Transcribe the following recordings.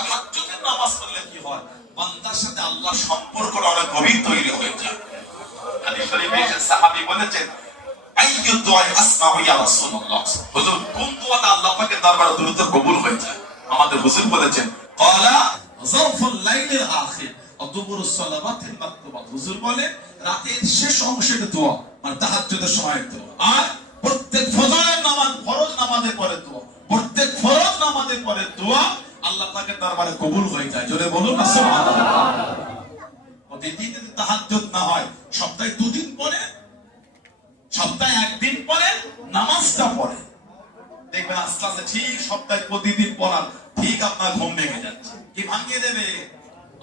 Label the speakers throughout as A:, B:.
A: তাহাজ্জুদের নামাজ পড়লে কি হয়? বান্দার সাথে আল্লাহ সম্পর্কটা অনেক গভীর তৈরি হয়ে যায়। হাদিস শরীফে এসে সাহাবী বলেছেন, আইয়ু দুআ আসমাউ ইয়া রাসূলুল্লাহ। হুজুর, কোন দোয়াটা আল্লাহ পাকের দরবারে দ্রুত কবুল হয়ে যায়? আমাদের হুজুর বলেছেন ক্বালা যারফুল লাইলিল আখির। অদুবুরুস সালাওয়াতিল মাকতুবাত হুজুর বলে, রাতের শেষ অংশের দোয়া মানে তাহাজ্জুদের সময়ের দোয়া। আর প্রত্যেক ফজরের নামাজ ফরজ নামাজের পরে দোয়া, প্রত্যেক ফরজ নামাজের পরে দোয়া আল্লাহ দরবারে কবুল হয়ে যায়। জোরে বলুন না, সুবহানাল্লাহ। যদি তাহাজ্জুদ না হয়, সপ্তাহে দুদিন সপ্তাহে একদিন নামাজটা পড়ে দেখবেন আস্তে আস্তে ঠিক সপ্তাহে প্রতিদিন পড়ার ঠিক আপনার ঘুম ভেঙে যাচ্ছে। কি ভাঙিয়ে দেবে?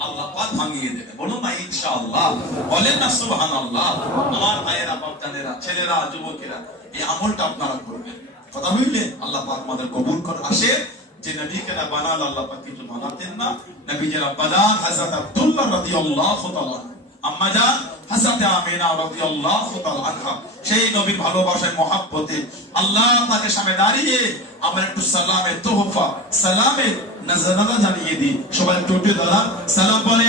A: আল্লাহ পাক ভাঙিয়ে দেবে। বলুন না, ইনশাআল্লাহ। বলেন না, সুবহানাল্লাহ। আমার ভাইয়েরা বাচ্চাদেরা ছেলেরা, যুবকেরা, এই আমলটা আপনারা করবেন। কথা বুঝলেন? আল্লাহ পাক আমাদের কবুল করে আসে যে নবীকেরা বানাল, আল্লাহ পাক কিন্তু বানাতেন না। নবী নবীজেরা বানান হযরত আব্দুল্লাহ রাদিয়াল্লাহু তাআলা আম্মা জান, হযরত আমিনা রাদিয়াল্লাহু তাআলা আনহা। সেই নবীর ভালোবাসায়, মহাব্বতে আল্লাহ তাকে সামনে দাঁড়িয়ে আমরা একটু সালামে, তোহফা, সালামে নজরানা জানিয়ে দিই সবাই একটু দাঁড়ান। সালাম বলে